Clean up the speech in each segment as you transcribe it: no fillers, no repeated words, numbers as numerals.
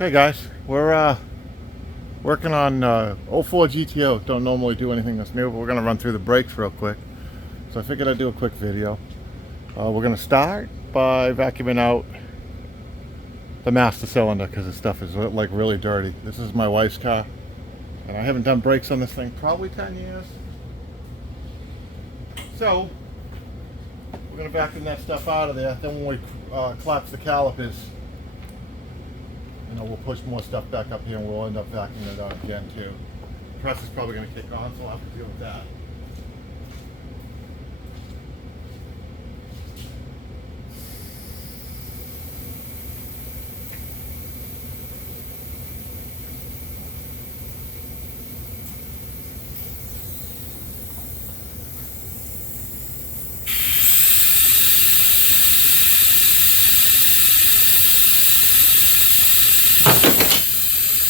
Okay guys, we're working on 04 GTO. Don't normally do anything that's new, but we're gonna run through the brakes real quick. So I figured I'd do a quick video. We're gonna start by vacuuming out the master cylinder because this stuff is like really dirty. This is my wife's car, and I haven't done brakes on this thing probably 10 years. So we're gonna vacuum that stuff out of there. Then when we collapse the calipers, we'll push more stuff back up here and we'll end up vacuuming it out again too. The press is probably going to kick on, so I'll have to deal with that.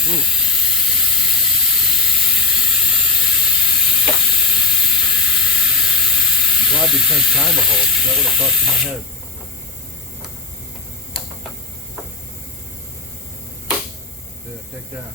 Ooh. I'm glad these things time to hold, because that would have busted my head. Yeah, take that.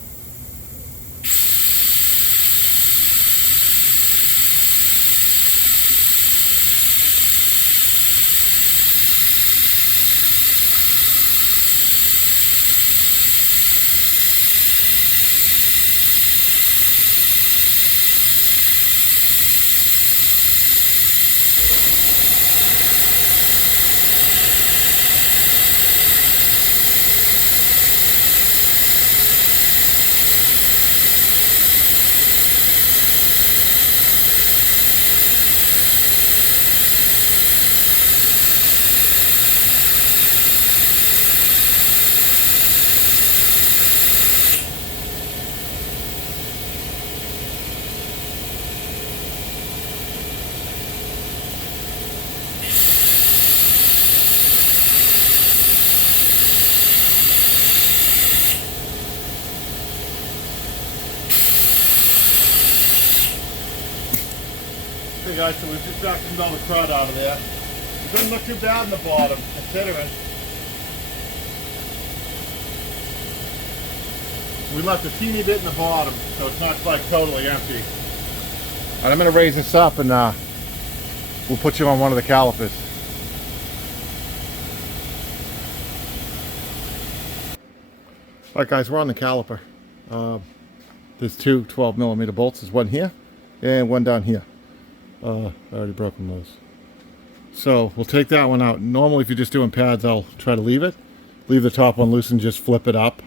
Okay guys, so we've just vacuumed all the crud out of there. It doesn't look too bad in the bottom, considering we left a teeny bit in the bottom, so it's not like totally empty. And I'm going to raise this up and we'll put you on one of the calipers. Alright guys, we're on the caliper. There's two 12mm bolts. There's one here and one down here. I already broken those. So we'll take that one out. Normally if you're just doing pads, I'll try to leave it. Leave the top one loose and just flip it up.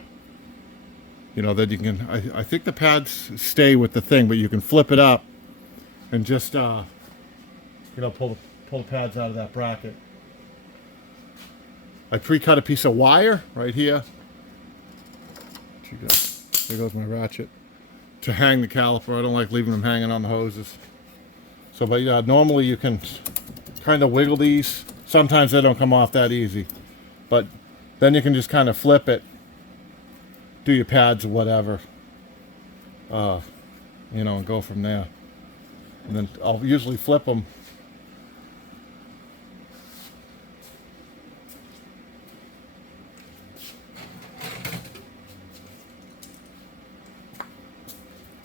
You know, then you can, I think the pads stay with the thing, but you can flip it up and just, you know, pull the pads out of that bracket. I pre-cut a piece of wire right here. There goes my ratchet. To hang the caliper. I don't like leaving them hanging on the hoses. So, but yeah, normally you can kind of wiggle these. Sometimes they don't come off that easy. But then you can just kind of flip it. Do your pads or whatever. You know, and go from there. And then I'll usually flip them.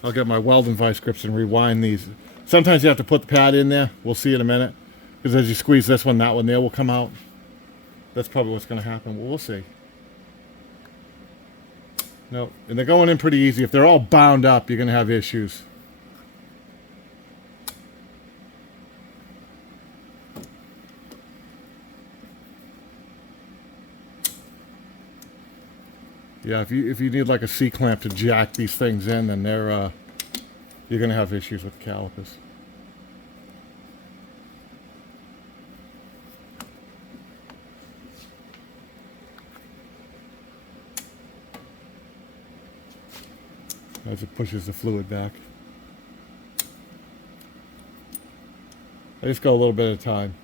I'll get my welding vice grips and rewind these. Sometimes you have to put the pad in there. We'll see in a minute. Because as you squeeze this one, that one there will come out. That's probably what's going to happen. Well, we'll see. No, and they're going in pretty easy. If they're all bound up, you're going to have issues. Yeah, if you need like a C-clamp to jack these things in, then they're you're going to have issues with the calipers. As it pushes the fluid back. I just go a little bit at a time.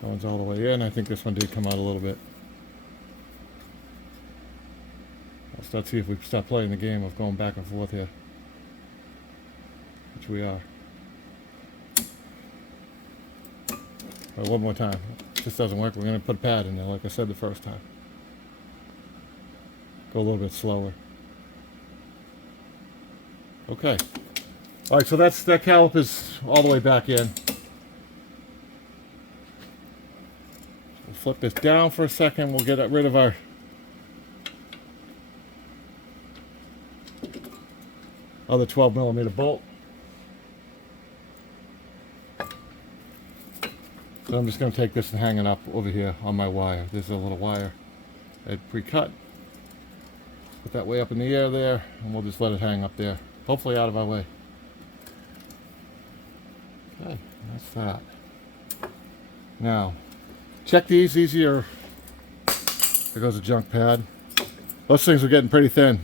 That one's all the way in. I think this one did come out a little bit. Let's see if we start playing the game of going back and forth here. Which we are. Right, one more time. If this doesn't work, we're going to put a pad in there, like I said the first time. Go a little bit slower. Okay. All right, so that caliper's all the way back in. We'll flip this down for a second. We'll get rid of our other 12mm bolt. So I'm just going to take this and hang it up over here on my wire. There's a little wire I pre-cut. Put that way up in the air there, and we'll just let it hang up there. Hopefully out of our way. Okay, that's that. Now, check these. These are, there goes a junk pad. Those things are getting pretty thin.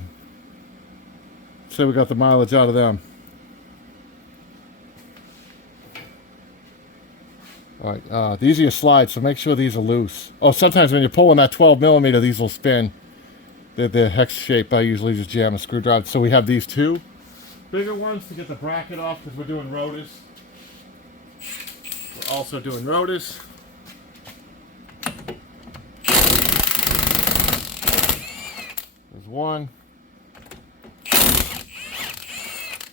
Say we got the mileage out of them. Alright, these are your slides, so make sure these are loose. Oh, sometimes when you're pulling that 12mm, these will spin. They're hex shape. I usually just jam a screwdriver. So we have these two bigger ones to get the bracket off because we're doing rotors. We're also doing rotors. There's one.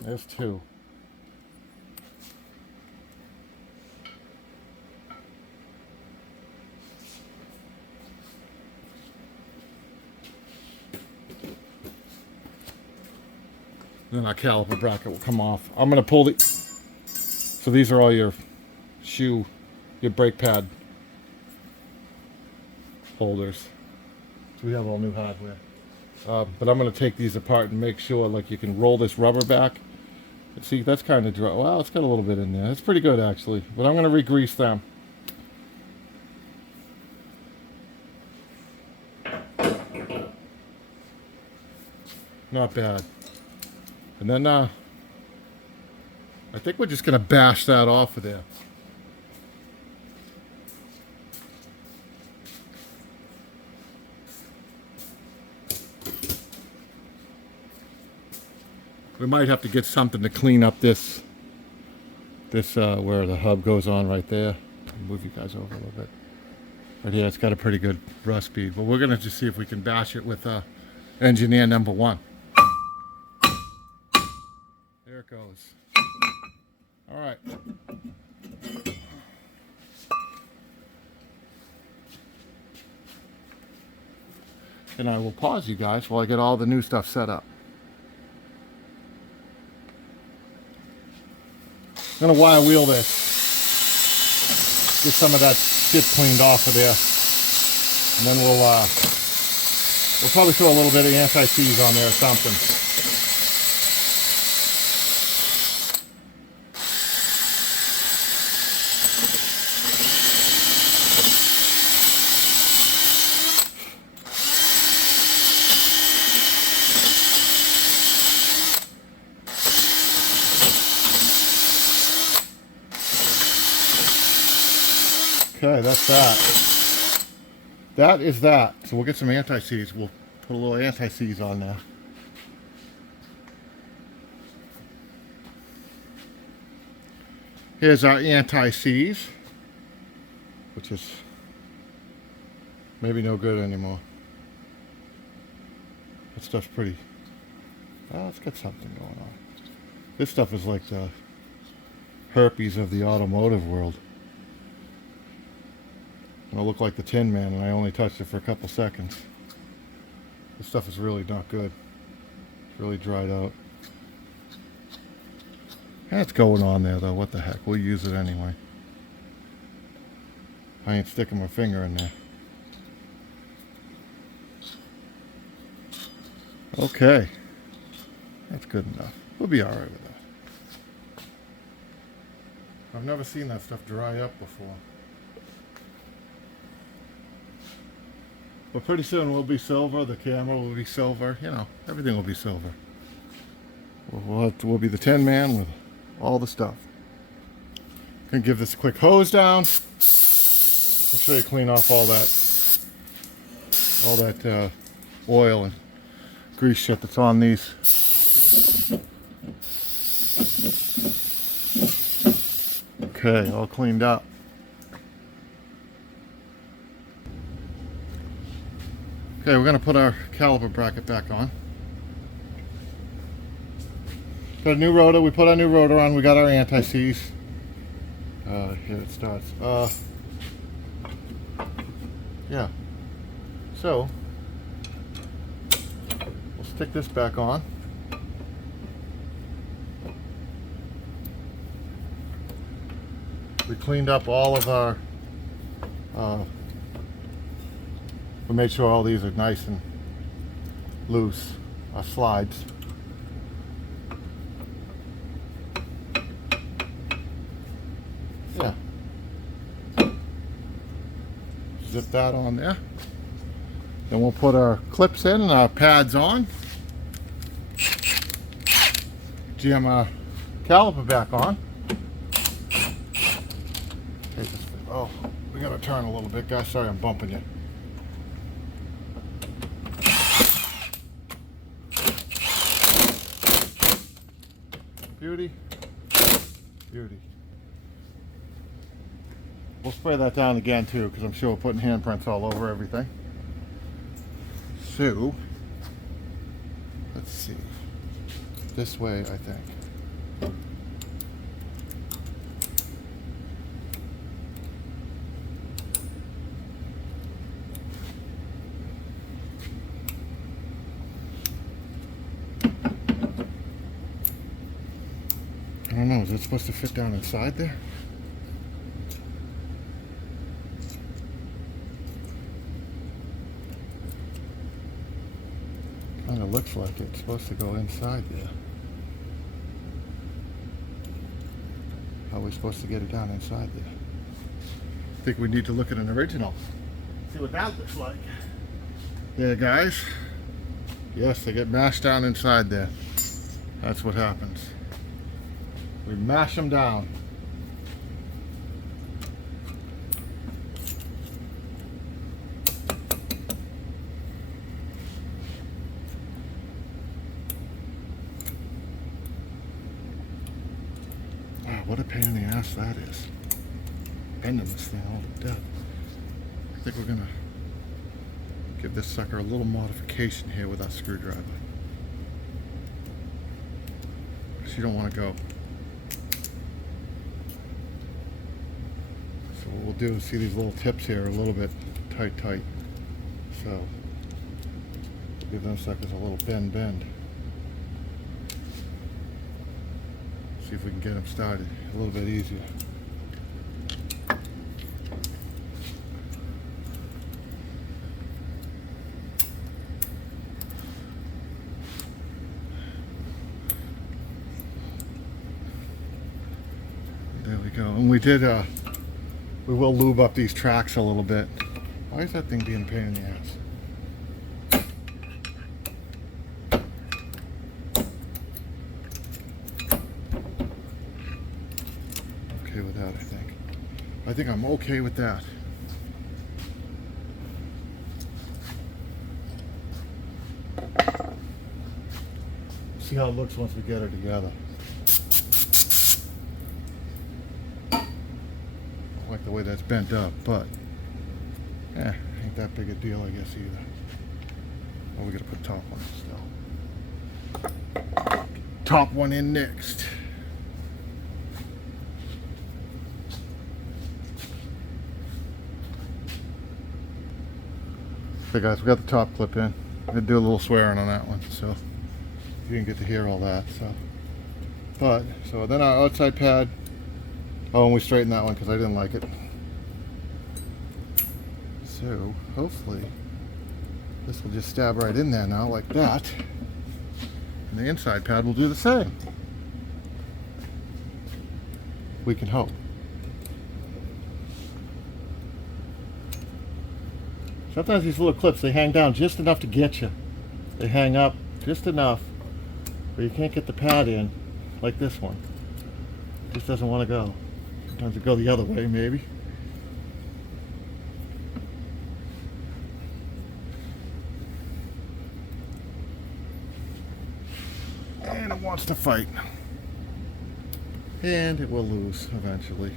There's two. Then our caliper bracket will come off. I'm going to pull the... So these are all your your brake pad holders. So we have all new hardware. But I'm going to take these apart and make sure, like, you can roll this rubber back. See, that's kind of dry. Well, it's got a little bit in there. It's pretty good, actually. But I'm going to re-grease them. Not bad. And then, I think we're just going to bash that off of there. We might have to get something to clean up this where the hub goes on right there. I'll move you guys over a little bit. Right here, it's got a pretty good rust speed. But we're going to just see if we can bash it with engineer number 1. There it goes. All right. And I will pause you guys while I get all the new stuff set up. I'm going to wire wheel this. Get some of that shit cleaned off of there. And then we'll probably throw a little bit of anti-seize on there or something. Okay, that's that. That is that. So we'll get some anti-seize. We'll put a little anti-seize on there. Here's our anti-seize, which is maybe no good anymore. That stuff's pretty... let's get something going on. This stuff is like the herpes of the automotive world. It'll look like the Tin Man, and I only touched it for a couple seconds. This stuff is really not good. It's really dried out. That's going on there, though. What the heck? We'll use it anyway. I ain't sticking my finger in there. Okay. That's good enough. We'll be alright with that. I've never seen that stuff dry up before. But pretty soon we'll be silver, the camera will be silver, you know, everything will be silver. We'll be the Tin Man with all the stuff. Gonna give this a quick hose down. Make sure you clean off all that oil and grease shit that's on these. Okay, all cleaned up. Okay, we're going to put our caliper bracket back on. Got a new rotor. We put our new rotor on. We got our anti-seize. Here it starts. Yeah. So, we'll stick this back on. We cleaned up all of our, we made sure all these are nice and loose, our slides. Yeah. Zip that on there. Then we'll put our clips in and our pads on. Jam our caliper back on. Oh, we gotta turn a little bit, guys. Sorry, I'm bumping you. Beauty. Beauty. We'll spray that down again too, because I'm sure we're putting handprints all over everything. So, let's see. This way, I think. I don't know, is it supposed to fit down inside there? Kind of looks like it's supposed to go inside there. How are we supposed to get it down inside there? I think we need to look at an original. See what that looks like. There, guys. Yes, they get mashed down inside there. That's what happens. We mash them down. Wow, what a pain in the ass that is. Bending this thing all to death. I think we're gonna give this sucker a little modification here with our screwdriver. Because you don't want to go. So what we'll do is see these little tips here are a little bit tight. So give them suckers a little bend. See if we can get them started a little bit easier. There we go. And we did we will lube up these tracks a little bit. Why is that thing being a pain in the ass? Okay with that, I think. I think I'm okay with that. See how it looks once we get it together. I like the way that's bent up, but ain't that big a deal, I guess, either. Oh, we gotta put top on it still. Top one in next. Okay, guys, we got the top clip in. I'm gonna do a little swearing on that one, so you didn't get to hear all that. So then our outside pad. Oh, and we straightened that one because I didn't like it. So hopefully this will just stab right in there now, like that. And the inside pad will do the same. We can hope. Sometimes these little clips, they hang down just enough to get you. They hang up just enough where you can't get the pad in, like this one. It just doesn't want to go. Sometimes it go the other way, maybe. And it wants to fight. And it will lose eventually.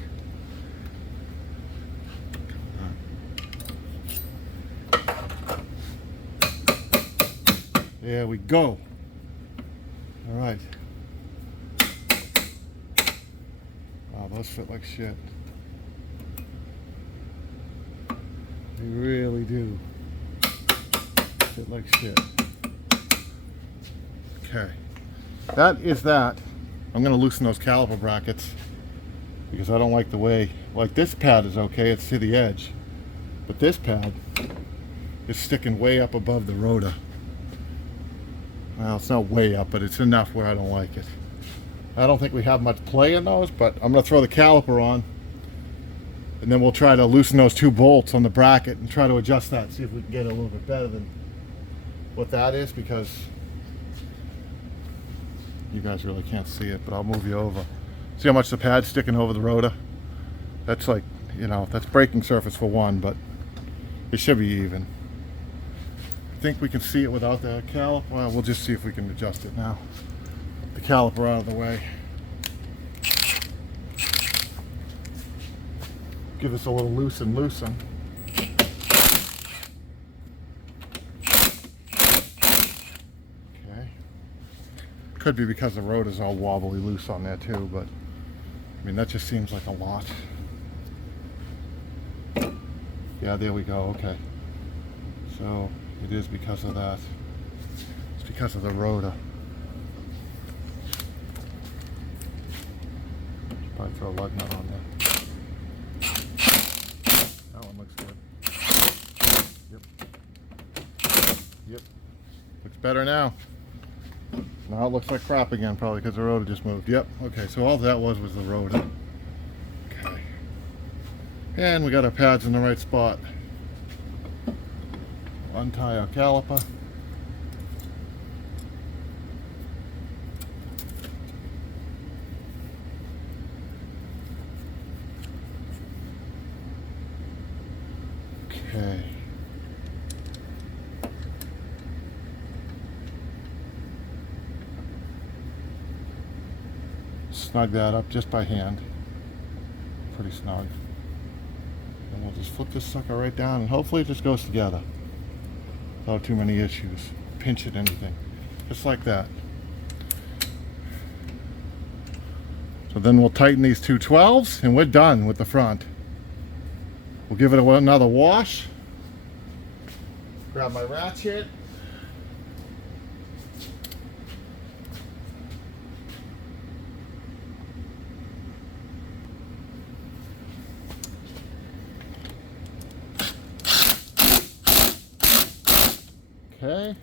There we go. All right. Wow, those fit like shit. They really do fit like shit. Okay. That is that. I'm going to loosen those caliper brackets because I don't like the way, like this pad is okay, it's to the edge. But this pad is sticking way up above the rotor. Well, it's not way up, but it's enough where I don't like it. I don't think we have much play in those, but I'm going to throw the caliper on. And then we'll try to loosen those 2 bolts on the bracket and try to adjust that, see if we can get it a little bit better than what that is, because you guys really can't see it, but I'll move you over. See how much the pad's sticking over the rotor? That's like, you know, that's braking surface for one, but it should be even. I think we can see it without the caliper. Well, we'll just see if we can adjust it now. The caliper out of the way. Give us a little loosen. Okay. Could be because the rotor's all wobbly loose on there too, but I mean that just seems like a lot. Yeah, there we go. Okay. So it is because of that. It's because of the rotor. Should probably throw a lug nut on there. That one looks good. Yep. Looks better now. Now it looks like crap again, probably because the rotor just moved. Yep. Okay, so all that was the rotor. Okay. And we got our pads in the right spot. Untie our caliper. Okay. Snug that up just by hand. Pretty snug. And we'll just flip this sucker right down and hopefully it just goes together without too many issues. Pinch it, anything. Just like that. So then we'll tighten these 2 12s and we're done with the front. We'll give it another wash. Grab my ratchet. Okay.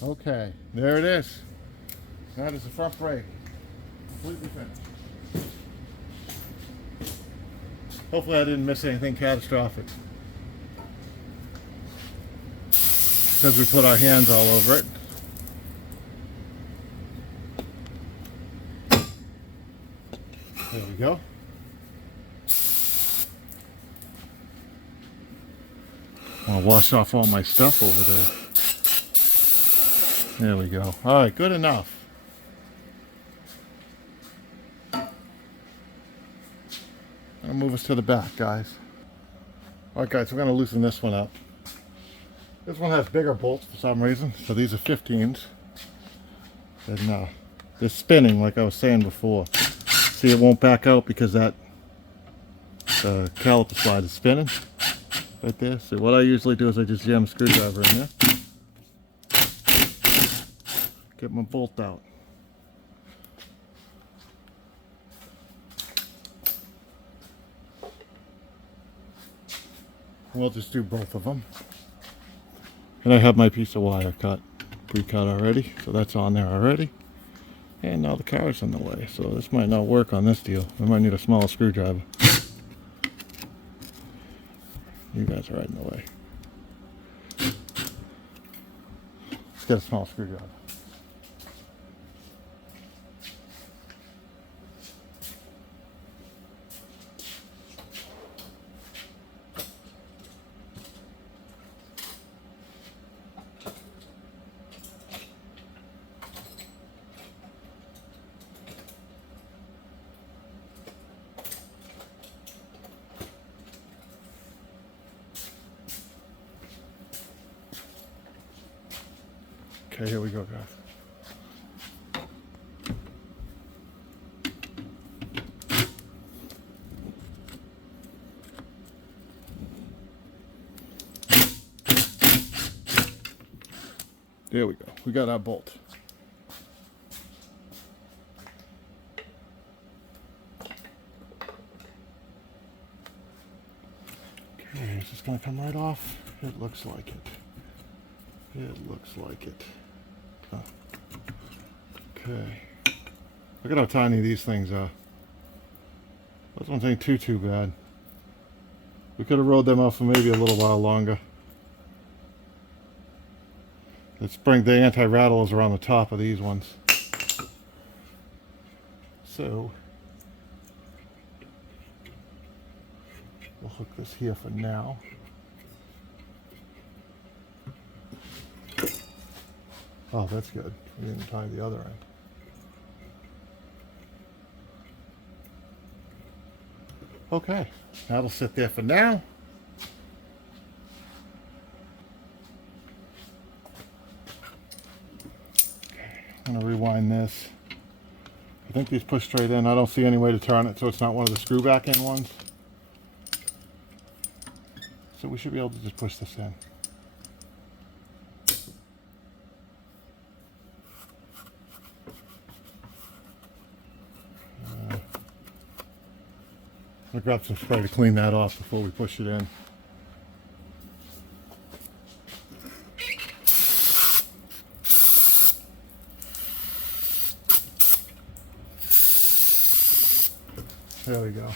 Okay, there it is. That is the front brake. Completely finished. Hopefully I didn't miss anything catastrophic. Because we put our hands all over it. There we go. I'll wash off all my stuff over there. There we go. All right, good enough. I'll move us to the back, guys. All right, guys, we're going to loosen this one up. This one has bigger bolts for some reason, so these are 15s. And they're spinning, like I was saying before. See, it won't back out because that caliper slide is spinning. Right there. So what I usually do is I just jam a screwdriver in there. Get my bolt out. We'll just do both of them. And I have my piece of wire pre-cut already, so that's on there already. And now the car's in the way, so this might not work on this deal. I might need a smaller screwdriver. You guys are right in the way. Let's get a small screwdriver. Okay, here we go, guys. There we go. We got our bolt. Okay, is this going to come right off? It looks like it. It looks like it. Huh. Okay. Look at how tiny these things are. Those ones ain't too bad. We could have rolled them out for maybe a little while longer. Let's bring the anti-rattles around the top of these ones. So we'll hook this here for now. Oh, that's good. We didn't tie the other end. Okay, that'll sit there for now. I'm going to rewind this. I think these push straight in. I don't see any way to turn it, so it's not one of the screw back in ones. So we should be able to just push this in. I'll grab some spray to clean that off before we push it in. There we go.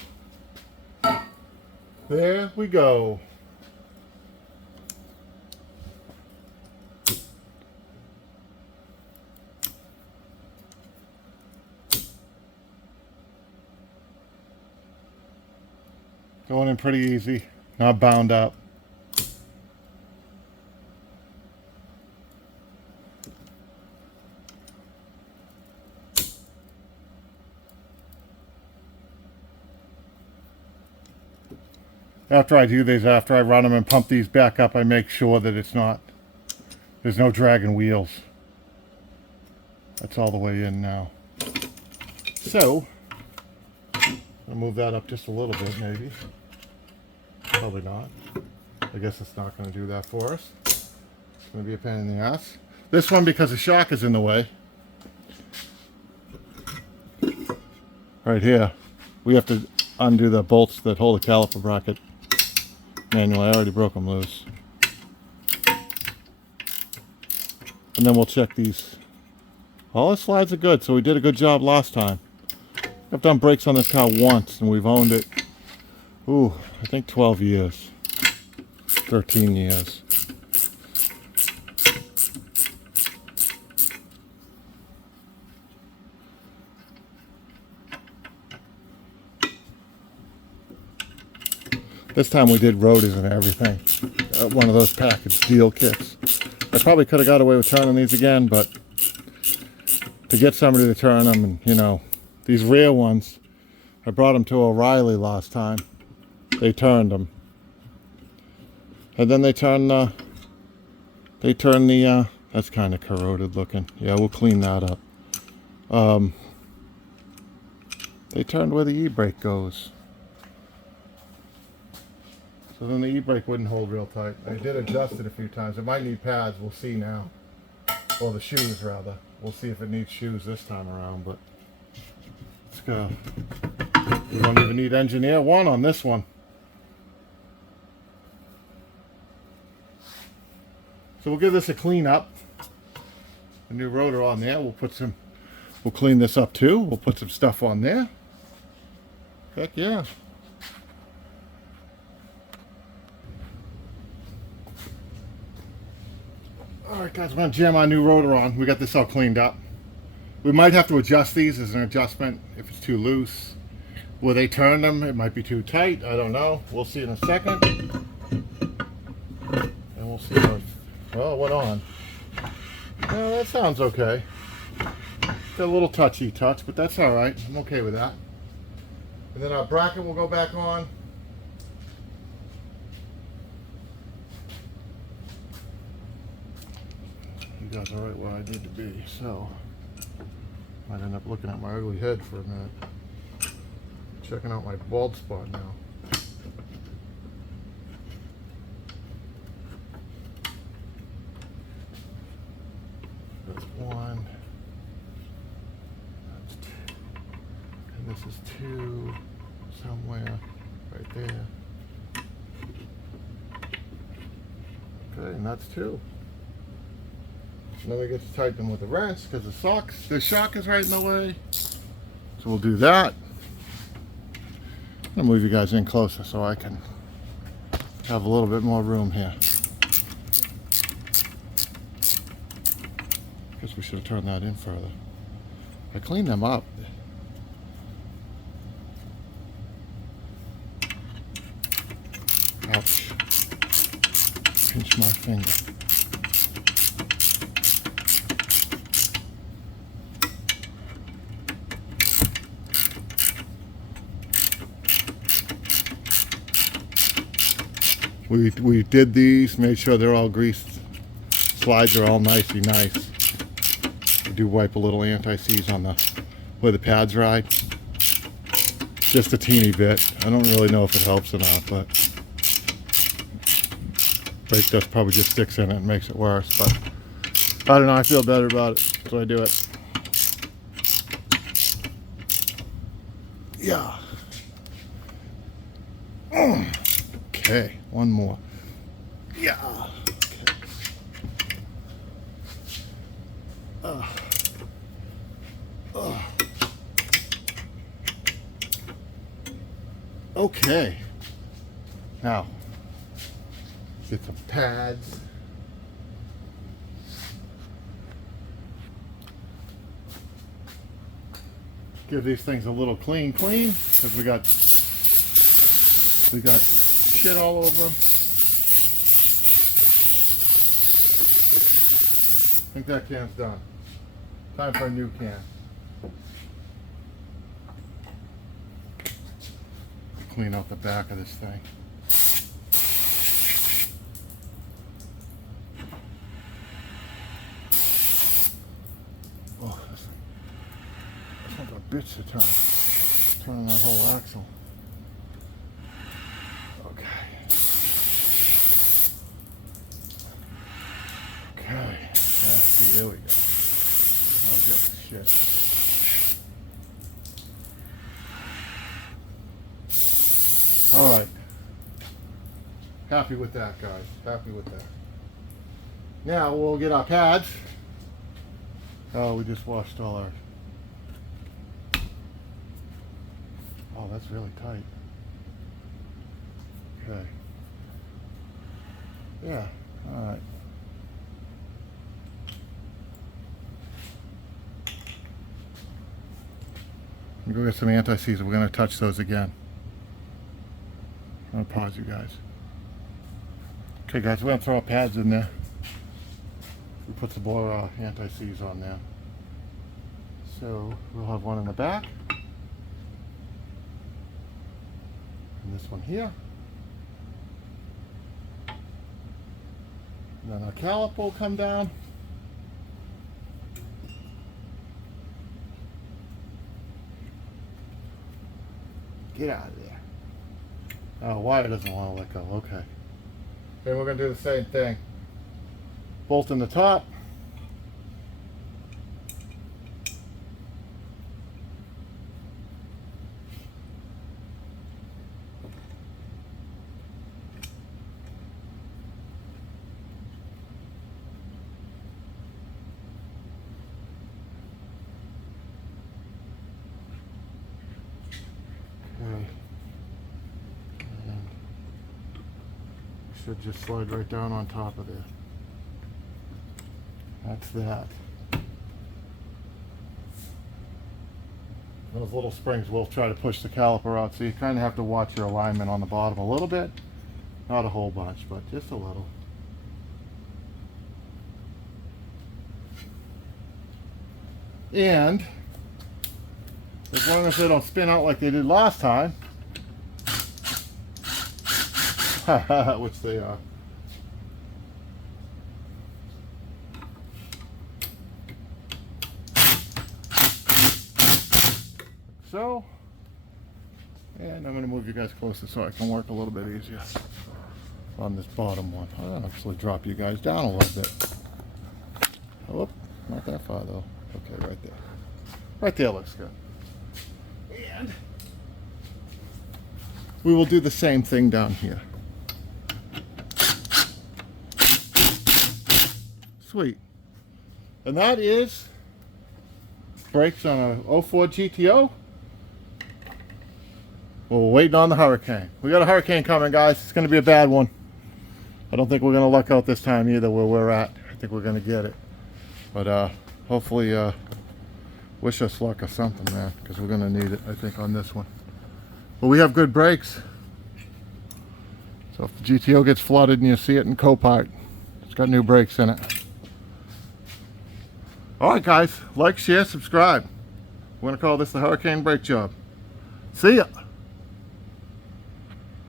There we go. Going in pretty easy, not bound up. After I do these, after I run them and pump these back up, I make sure that there's no dragging wheels. That's all the way in now. So, I'll move that up just a little bit maybe. Probably not. I guess it's not going to do that for us. It's going to be a pain in the ass. This one, because the shock is in the way. Right here, we have to undo the bolts that hold the caliper bracket manually. I already broke them loose. And then we'll check these. All the slides are good, so we did a good job last time. I've done brakes on this car once, and we've owned it, ooh, I think 12 years. 13 years. This time we did rotors and everything. One of those package deal kits. I probably could have got away with turning these again, but to get somebody to turn them, and you know, these rear ones, I brought them to O'Reilly last time. They turned them. And then they turned the, that's kind of corroded looking. Yeah, we'll clean that up. They turned where the e-brake goes. So then the e-brake wouldn't hold real tight. I did adjust it a few times. It might need pads, we'll see now. Or the shoes rather. We'll see if it needs shoes this time around, but let's go. We don't even need engineer one on this one. So we'll give this a clean up. A new rotor on there. We'll clean this up too. We'll put some stuff on there. Heck yeah. Alright guys, we're going to jam our new rotor on. We got this all cleaned up. We might have to adjust these as an adjustment if it's too loose. Will they turn them? It might be too tight. I don't know. We'll see in a second. And we'll see what... Well, it went on. Well, that sounds okay. Got a little touchy touch, but that's alright. I'm okay with that. And then our bracket will go back on. you guys are right where I need to be, so might end up looking at my ugly head for a minute. Checking out my bald spot now. That's one. That's two. And this is two somewhere right there. Okay, and that's two. Now we get to tighten them with the wrench because the shock is right in the way. So we'll do that. I'm gonna move you guys in closer so I can have a little bit more room here. Guess we should have turned that in further. I cleaned them up. Ouch. Pinch my finger. We did these, made sure they're all greased. Slides are all nicey nice. We do wipe a little anti-seize on where the pads ride. Just a teeny bit. I don't really know if it helps or not, but brake dust probably just sticks in it and makes it worse. But I don't know, I feel better about it, so I do it. Yeah. Okay, one more. Yeah. Okay. Okay. Now, get some pads. Give these things a little clean because we got shit all over them. I think that can's done. Time for a new can. Clean out the back of this thing. Oh, this one's a bitch to turn. Turning that whole axle. Okay. Okay. Yeah, see, there we go. Oh, yeah, shit. All right. Happy with that, guys. Happy with that. Now we'll get our pads. Oh, we just washed all our... Oh, that's really tight. Okay. Yeah, all right. I'm gonna go get some anti-seize. We're gonna touch those again. I'm gonna pause you guys. Okay guys, we're gonna throw our pads in there. We put some more anti-seize on there. So we'll have one in the back. And this one here. And then our caliper will come down. Get out of there. Oh, wire doesn't want to let go. Okay. Then we're going to do the same thing. Bolt in the top. Should just slide right down on top of there. That's that. Those little springs will try to push the caliper out, so you kind of have to watch your alignment on the bottom a little bit. Not a whole bunch, but just a little. And as long as they don't spin out like they did last time, which they are. so. And I'm going to move you guys closer so I can work a little bit easier on this bottom one. I'll actually drop you guys down a little bit. Oh, not that far though. Okay, right there. Right there looks good. And we will do the same thing down here. Sweet. And that is brakes on a 04 GTO. Well, we're waiting on the hurricane. We got a hurricane coming, guys. It's going to be a bad one. I don't think we're going to luck out this time either where we're at. I think we're going to get it. But hopefully, wish us luck or something, man, because we're going to need it, I think, on this one. But we have good brakes. So if the GTO gets flooded and you see it in Copart, it's got new brakes in it. Alright guys, like, share, subscribe. We're going to call this the Hurricane Brake Job. See ya!